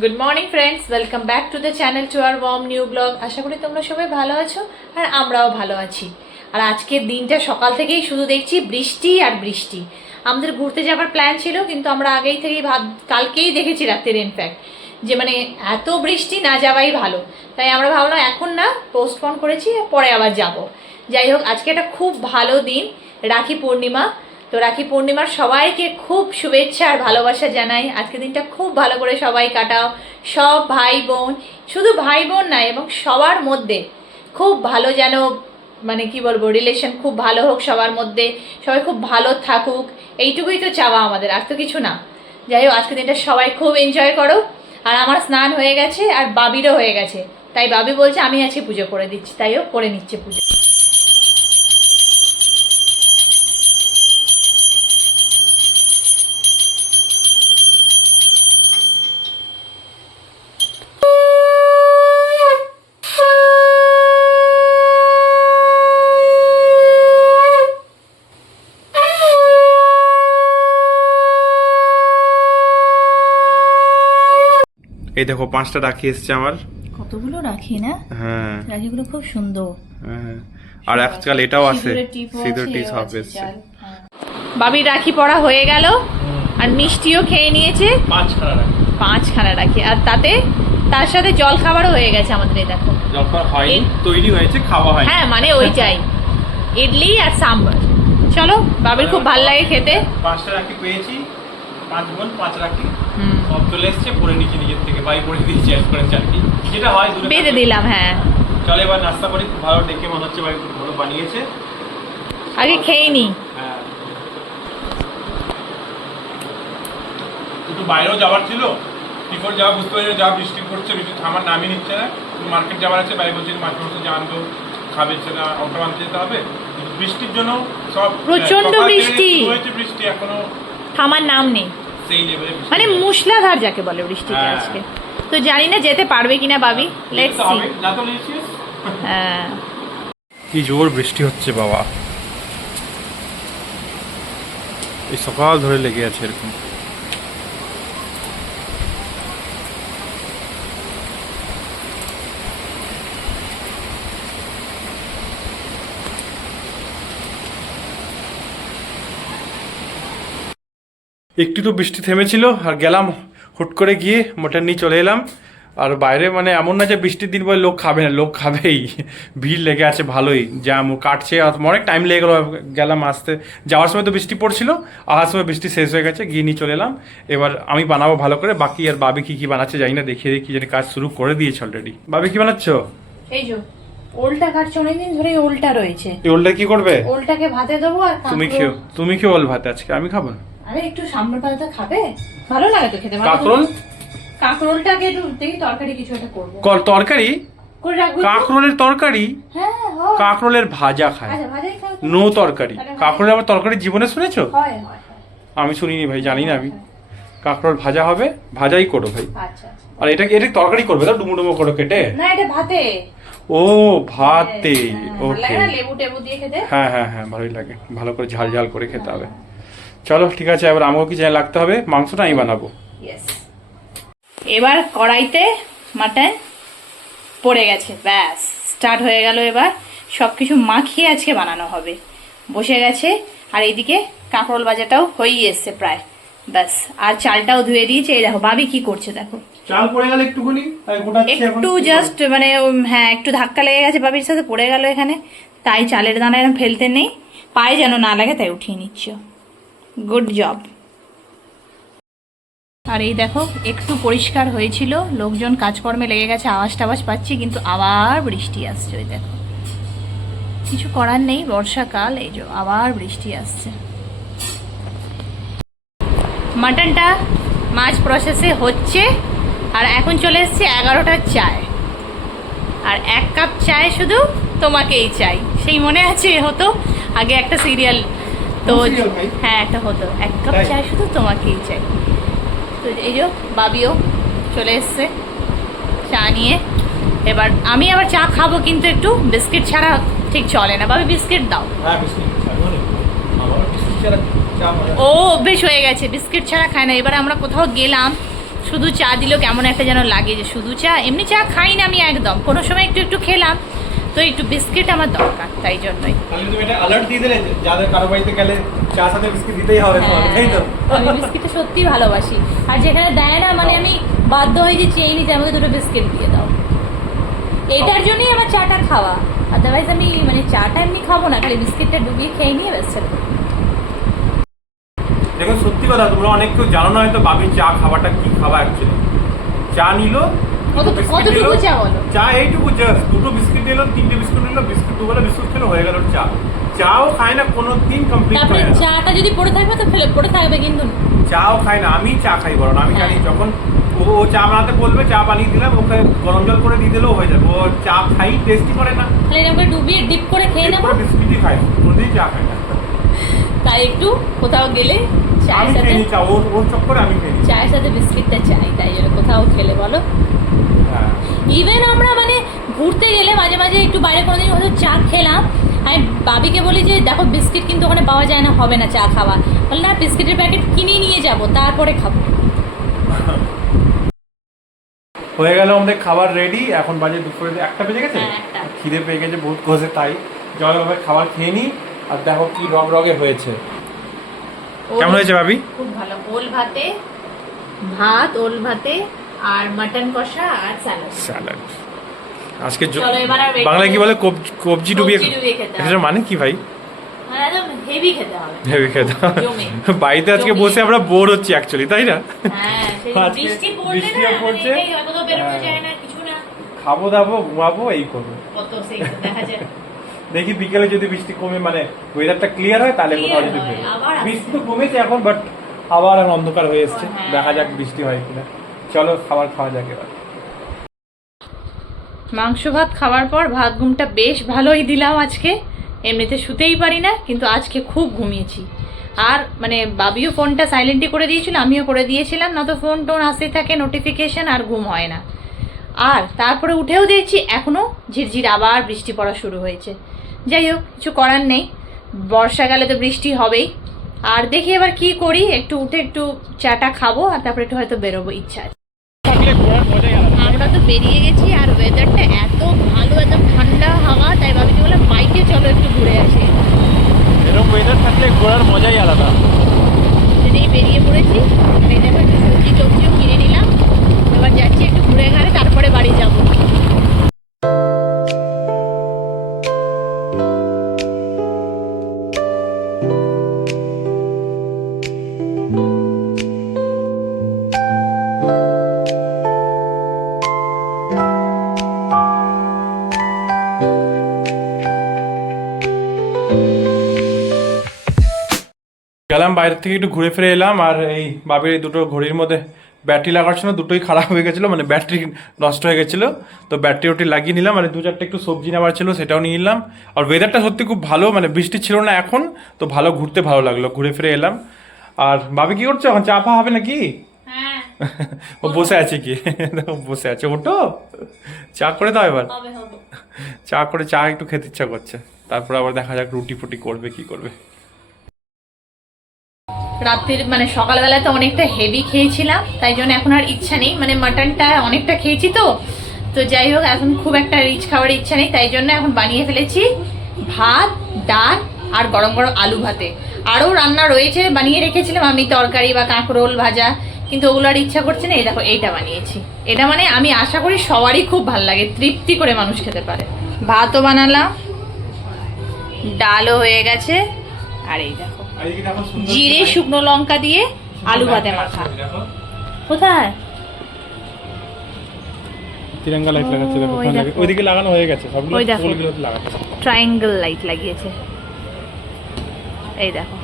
Good morning friends, welcome back to the channel to our warm new blog. আশা করি তোমরা সবাই ভালো আছো আর আমরাও ভালো আছি। আর আজকের দিনটা সকাল থেকেই শুধু দেখছি বৃষ্টি আর বৃষ্টি। আমাদের ঘুরতে যাওয়ার প্ল্যান ছিল, কিন্তু আমরা আগেই থেকেই কালকেই দেখেছি রাত্রে ইনফ্যাক্ট যে মানে এত বৃষ্টি না যাওয়াই ভালো। তাই আমরা ভাবলাম এখন না, পোস্টপোন করেছি, পরে আবার যাব। যাই হোক, আজকে একটা খুব ভালো দিন, রাখি পূর্ণিমা। তো রাখি পূর্ণিমার সবাইকে খুব শুভেচ্ছা আর ভালোবাসা জানাই। আজকের দিনটা খুব ভালো করে সবাই কাটাও, সব ভাই বোন, শুধু ভাই বোন না, এবং সবার মধ্যে খুব ভালো যেন মানে কি বলবো, রিলেশন খুব ভালো হোক সবার মধ্যে, সবাই খুব ভালো থাকুক, এইটুকুই তো চাওয়া আমাদের, আর তো কিছু না। যাই হোক, আজকের দিনটা সবাই খুব এনজয় করো। আর আমার স্নান হয়ে গেছে আর বাবিরও হয়ে গেছে, তাই বাবি বলছে আমি আজকে পুজো করে দিচ্ছি, তাইও করে নিচ্ছে পুজো। এই দেখো 5টা রাখি এসছে আমার। কতগুলো রাখি না? হ্যাঁ, রাখিগুলো খুব সুন্দর। হ্যাঁ, আর আজকাল এটাও আছে, সিঁদুর টিপ সব এসছে। বাবির রাখি পড়া হয়ে গেল আর মিষ্টিও খেয়ে নিয়েছে 5খানা রাখি, আর তার সাথে জল খাবারও হয়ে গেছে আমাদের। এই দেখো, জলখাবার হয়নি, তৈরি হয়েছে, খাওয়া হয়নি। হ্যাঁ মানে ওইটাই, ইডলি আর সাম্বার। চলো, বাবির খুব ভালো লাগে খেতে। 5টা রাখি পেয়েছি, 5 বোন 5 রাখি সব চলে এসছে, পরে নিচে নিজের থেকে বাড়ি পরে দিয়েছি এক করে চারটি, যেটা হয় বেঁধে দিলাম। হ্যাঁ, চলো এবার নাস্তা করি। খুব ভালো দেখে মনে হচ্ছে বাড়ি খুব ভালো বানিয়েছে। আগে খেয়ে নি। হ্যাঁ, একটু বাইরেও যাওয়ার ছিল, কি করে যাওয়া বুঝতে পারি, যা বৃষ্টি পড়ছে, বৃষ্টি থামার নামই নিচ্ছে না। মার্কেট যাওয়ার আছে, বাইরে বলছে মাছ মাংস যা আনতো খাবে, সেটা অটো আনতে যেতে হবে। বৃষ্টির জন্য সব প্রচন্ড বৃষ্টি হয়েছে, বৃষ্টি এখনো থামার নাম নেই, সেই লেভেলে মানে মুষলাধার যাকে বলে বৃষ্টিটা আজকে। তো জানি না যেতে পারবে কিনা বাবি, লেটস সি। না তো লিখছিস। হ্যাঁ, কি জোর বৃষ্টি হচ্ছে বাবা, এই সকাল ধরে লেগে আছে এরকম। একটু তো বৃষ্টি থেমেছিল আর গেলাম হুট করে গিয়ে মোটর নিয়ে চলে এলাম। আর বাইরে মানে এমন না যে বৃষ্টির দিন বলে লোক খাবে না, লোক খাবেই, ভিড় লেগে আছে ভালোই, জ্যাম কাটছে, অনেক টাইম লেগে গেলো। গেলাম আসতে, যাওয়ার সময় তো বৃষ্টি পড়ছিল, আসার সময় বৃষ্টি শেষ হয়ে গেছে, গিয়ে নিয়ে চলে এলাম। এবার আমি বানাবো ভালো করে, বাকি আর বাবি কি বানাচ্ছে জানি না, দেখিয়ে দেখি জানি কাজ শুরু করে দিয়েছে অলরেডি। বাবি কি বানাচ্ছ? এই যে ওলটা কাটছে, অনেকদিন ধরে ওলটা রয়েছে। এই ওলটা কি করবে? ওলটাকে ভাতে দেবো। আর তুমি খেও ওল ভাতে, আজকে আমি খাবো না। আরে একটু সামনে পাতা খাবে, ভালো লাগে তো খেতে। কাঁকরোল, কাঁকরোলটাকে একটু দেখি তরকারি কিছু একটা করবো। তরকারি করে রাখবো। কাঁকরোলের তরকারি? হ্যাঁ হয়। কাঁকরোলের ভাজা খায়, আচ্ছা ভাজাই খাও। নো তরকারি। কাঁকরোলের আবার তরকারি জীবনে শুনেছো? হয় হয়। আমি শুনিনি ভাই, জানি না আমি। কাঁকরোল ভাজা হবে, ভাজাই করো ভাই। আচ্ছা আচ্ছা। আর এটা তরকারি করবে তো, ডুমো ডুমো করে কেটে? না, এটা ভাতে। ও ভাতে, ওকে। লেবু টেবু দিয়ে খেতে। হ্যাঁ হ্যাঁ হ্যাঁ, ভালোই লাগে, ভালো করে ঝাল ঝাল করে খেতে হবে। চলো ঠিক আছে, এবার আমাকে কি জানি লাগতে হবে, মাংসটা আমি বানাবো। এবার কড়াইতে মাটন পড়ে গেছে, ব্যাস স্টার্ট হয়ে গেল। এবার সবকিছু মাখিয়ে আজকে বানানো হবে, বসে গেছে। আর এইদিকে কাঁকরোল ভাজাটাও হয়েই এসছে প্রায়, ব্যাস। আর চালটাও ধুয়ে দিয়েছে। এই দেখো বাবি কি করছে, দেখো চাল পড়ে গেল একটুখানি, একটু জাস্ট মানে হ্যাঁ একটু ধাক্কা লেগে গেছে, বাবির সাথে পড়ে গেল এখানে, তাই চালের দানা এরকম ফেলতে নেই, পায়ে যেন না লাগে তাই উঠিয়ে নিচ্ছ। Good job. আর এই দেখো একটু পরিষ্কার হয়েছিল, লোকজন কাজকর্মে লেগে গেছে, আওয়াজ টাওয়াজ পাচ্ছি, কিন্তু আবার বৃষ্টি আসছে। ওই দেখো, কিছু করার নেই, বর্ষাকাল, এই যে আবার বৃষ্টি আসছে। মাটনটা মাছ প্রসেসে হচ্ছে, আর এখন চলে এসছে 11টার চায়। আর 1 কাপ চায় শুধু তোমাকেই চাই, সেই মনে আছে হতো আগে একটা সিরিয়াল তো? হ্যাঁ একটা হতো, 1 কাপ চায় শুধু তোমাকেই চাই। তো এই যে বাবিও চলে এসছে চা নিয়ে। এবার আমি আবার চা খাবো, কিন্তু একটু বিস্কিট ছাড়া ঠিক চলে না। বাবি বিস্কিট দাও। ও অভ্যেস হয়ে গেছে, বিস্কিট ছাড়া খায় না। এবার আমরা কোথাও গেলাম, শুধু চা দিলেও কেমন একটা যেন লাগে, যে শুধু চা, এমনি চা খাই না আমি একদম, কোনো সময় একটু একটু খেলাম, তো একটু বিস্কিট আমার দরকার, তাই জন্যই। তাহলে তুমি এটা অ্যালার্ট দিয়ে দিলে যাদের কারো বাড়িতে গেলে চা সাথে বিস্কিট দিতেই হবে, তাই তো? আমি বিস্কিটটা সত্যিই ভালোবাসি, আর যেখানে দেয় না মানে আমি বাধ্য হয়ে যে চেয়ে নিতে আমাকে দুটো বিস্কিট দিয়ে দাও, এইটার জন্যই আমার চাটা খাওয়া। আদারওয়াইজ আমি মানে চাটা এমনি খাবো না, খালি বিস্কিটটা ডুবিয়ে খেয়ে নিয়ে ব্যস্ত। দেখুন সত্যি কথা, তোমরা অনেক কেউ জানো না হয়তো বাবির চা খাওয়াটা কি খাওয়া অ্যাকচুয়ালি। চা নিল, কতটুকু চা বলো? চা এইটুকু, জাস্ট দুটো বিস্কিট নিল, 3টে বিস্কুট নিল, বিস্কুট দুবেলা বিস্কুট খেলো, হয়ে গেল চা। চাও খায় না কোনো দিন কমপ্লিট তারপরে করে না। চাটা যদি পড়ে থাকবে তো ফেলে পড়ে থাকবে, কিন্তু চাও খায় না, আমি চা খাই বরং। আমি জানি যখন ও চা বানাতে বলবে, চা বানিয়ে দিলাম, ওকে গরম জল করে দিয়ে দিলেও হয়ে যাবে। ও চা খাই টেস্টি করে না, তাহলে এরকম ডুবিয়ে ডিপ করে খেয়ে নেবো। বিস্কিটই খাই, কোনোদিন চা খাই না। তাই একটু কোথাও গেলে চায়ের আমি সাথে, খেয়ে নিই চা, ওর চক্করে আমি খেয়ে নিই। চায়ের সাথে বিস্কিটটা চাই, তাই জন্য কোথাও খেলে বলো। হ্যাঁ। ইভেন আমরা মানে ঘুরতে গেলে মাঝে মাঝে একটু বাইরে কোনোদিন হয়তো চা খেলাম, আমি বাবিকে বলি যে দেখো বিস্কিট কিন্তু ওখানে পাওয়া যায় না, হবে না চা খাওয়া, বলে না বিস্কিটের প্যাকেট কিনে নিয়ে যাব তারপরে খাবো। হয়ে গেল আমাদের খাবার রেডি, এখন বাজে দুপুরে 1টা বেজে গেছে। হ্যাঁ, 1টা। খিদে পেয়ে গেছে বহুত কষে, তাই জল হবে খাবার খেয়ে নিই। আর দেখো কি রগ রগে হয়েছে, কেমন হয়েছে ভাবি? খুব ভালো। ওল ভাতে, ভাত, ওল ভাতে আর মাটন কষা আর স্যালাড। স্যালাড আজকে চলো এবার আর wait বাংলায় কি বলে? কবজি ডুবিয়ে খেতে হবে। এটার মানে কি ভাই? মানে একদম হেভি খেতে হবে। হেভি খেতে হবে। জমে। বাড়িতে আজকে বসে আমরা বোর হচ্ছি অ্যাকচুয়ালি, তাই না? হ্যাঁ, সেই আজকে বৃষ্টি পড়লে বৃষ্টিও না পড়ছে। মানে এই কোথাও বেরোনো যায় না, কিছু না। খাবো দাবো ঘুমাবো এই করবো। কত সেই তো দেখা যায়। দেখি বিকেলে যদি বৃষ্টি কমে, মানে ওয়েদারটা ক্লিয়ার হয়, তাহলে Clear কোথাও যদি হয়, বেরোই। আবার আসছে। বৃষ্টি তো কমেছে এখন, বাট আবার আর অন্ধকার হয়ে এসছে। হ্যাঁ। দেখা যাক বৃষ্টি হয় কিনা। চলো খাবার খাওয়া যাক এবার। মাংস ভাত খাওয়ার পর ভাত ঘুমটা বেশ ভালোই দিলাম আজকে। এমনিতে শুতেই পারি না, কিন্তু আজকে খুব ঘুমিয়েছি। আর মানে বাবিও ফোনটা সাইলেন্টই করে দিয়েছিল, আমিও করে দিয়েছিলাম, না তো ফোন টোন আসতে থাকে নোটিফিকেশন, আর ঘুম হয় না। আর তারপরে উঠেও দেখছি এখনও ঝিরঝির আবার বৃষ্টি পড়া শুরু হয়েছে। যাই হোক, কিছু করার নেই, বর্ষাকালে তো বৃষ্টি হবেই। আর দেখি এবার কি করি, একটু উঠে একটু চাটা খাবো, আর তারপরে একটু হয়তো বেরোবো, ইচ্ছা আছে। আমরা তো বেরিয়ে গেছি, আর ওয়েদারটা এত ভালো, একদম ঠান্ডা হাওয়া, তাই ভাবছি বললাম বাইকে চলো একটু ঘুরে আসি। এরকম ওয়েদার থাকলে ঘোরার মজাই আলাদা। সেটাই বেরিয়ে পড়েছি, এই দেখো একটু সবজি টবজিও কিনে নিলাম, এবার যাচ্ছি একটু ঘুরে ঘাড়ে, তারপরে বাড়ি যাবো। গেলাম বাইরে থেকে একটু ঘুরে ফিরে এলাম, আর এই বাবির এই দুটো ঘড়ির মধ্যে ব্যাটারি লাগার সময় দুটোই খারাপ হয়ে গেছিলো, মানে ব্যাটারি নষ্ট হয়ে গেছিলো। তো ব্যাটারি ওটি লাগিয়ে নিলাম, মানে 2-4টা একটু সবজি নেওয়ার ছিল, সেটাও নিয়ে নিলাম। আর ওয়েদারটা সত্যি খুব ভালো, মানে বৃষ্টি ছিল না এখন, তো ভালো ঘুরতে ভালো লাগলো, ঘুরে ফিরে এলাম। আর বাবি কি করছো এখন? চা ফা হবে নাকি? হ্যাঁ, ও বসে আছে কি? দেখো বসে আছে, ওটো চা করে দাও এবার। হবে হবে। চা করে চা একটু খেতে ইচ্ছা করছে, তারপর আবার দেখা যাক রুটি ফুটি করবে কি করবে। রাত্রির মানে সকালবেলাতে অনেকটা হেভি খেয়েছিলাম, তাই জন্য এখন আর ইচ্ছা নেই, মানে মাটনটা অনেকটা খেয়েছি তো তো যাই হোক এখন খুব একটা রিচ খাওয়ার ইচ্ছা নেই, তাই জন্য এখন বানিয়ে ফেলেছি ভাত, ডাল আর গরম গরম আলু ভাতে। আরও রান্না রয়েছে, বানিয়ে রেখেছিলাম আমি তরকারি বা কাঁকরোল ভাজা, কিন্তু ওগুলো আর ইচ্ছা করছে না। এই দেখো এইটা বানিয়েছি, এটা মানে আমি আশা করি সবারই খুব ভালো লাগে, তৃপ্তি করে মানুষ খেতে পারে। ভাতও বানালাম, ডালও হয়ে গেছে, আর এই দেখো জিরে শুকনো লঙ্কা দিয়ে আলু ভাতে মাখা। কোথায় তিরঙ্গা লাইট লাগাচ্ছে, দেখো ওই দেখো। ওইদিকে লাগানো হয়ে গেছে, সবগুলো ওই দেখো। ফুলগুলোতে লাগাচ্ছে। ট্রায়াঙ্গেল লাইট লাগিয়েছে, এই দেখো,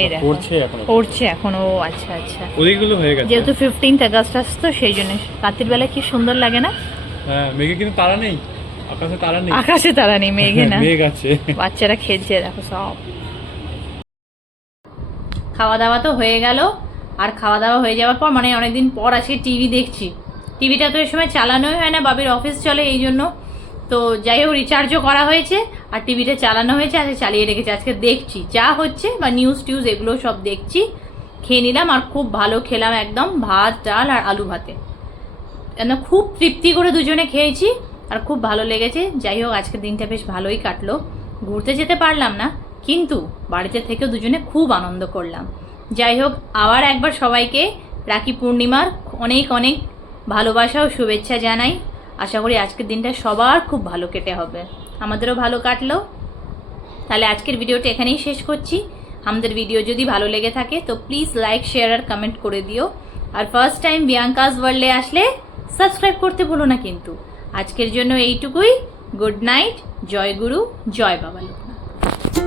এই দেখো পড়ছে এখন, পড়ছে এখন। ও আচ্ছা আচ্ছা, ওইদিকগুলো হয়ে গেছে। যেহেতু 15th আগস্ট আসতো সেই জন্য রাতের বেলা কি সুন্দর লাগে না? হ্যাঁ, মেঘে কিন্তু তারা নেই, আকাশে তারা নেই, আকাশে তারা নেই, মেঘে না। মেঘ আছে। বাচ্চারা খেলছে দেখো সব। খাওয়া দাওয়া তো হয়ে গেল, আর খাওয়া দাওয়া হয়ে যাওয়ার পর মানে অনেকদিন পর আজকে টিভি দেখছি। টিভিটা তো এই সময় চালানোই হয় না, বাবির অফিস চলে এই জন্য। তো যাই হোক রিচার্জও করা হয়েছে আর টিভিটা চালানো হয়েছে, আজকে চালিয়ে রেখেছি। আজকে দেখছি যা হচ্ছে বা নিউজ টিউজ এগুলো সব দেখছি। খেয়ে নিলাম আর খুব ভালো খেলাম, একদম ভাত ডাল আর আলু ভাতে, একদম খুব তৃপ্তি করে দুজনে খেয়েছি আর খুব ভালো লেগেছে। যাই হোক আজকের দিনটা বেশ ভালোই কাটলো। ঘুরতে যেতে পারলাম না, কিন্তু বাড়িতে থেকেও দুজনে খুব আনন্দ করলাম। যাই হোক আবার একবার সবাইকে রাখি পূর্ণিমার অনেক অনেক ভালোবাসা ও শুভেচ্ছা জানাই। আশা করি আজকের দিনটা সবার খুব ভালো কেটে হবে, আমাদেরও ভালো কাটলো। তাহলে আজকের ভিডিওটা এখানেই শেষ করছি। আমাদের ভিডিও যদি ভালো লেগে থাকে তো প্লিজ লাইক শেয়ার আর কমেন্ট করে দিও। আর ফার্স্ট টাইম বিয়াঙ্কাস ওয়ার্ল্ডে আসলে সাবস্ক্রাইব করতে ভুলো না কিন্তু। আজকের জন্য এইটুকুই। গুড নাইট, জয় গুরু, জয় বাবা লোকনাথ।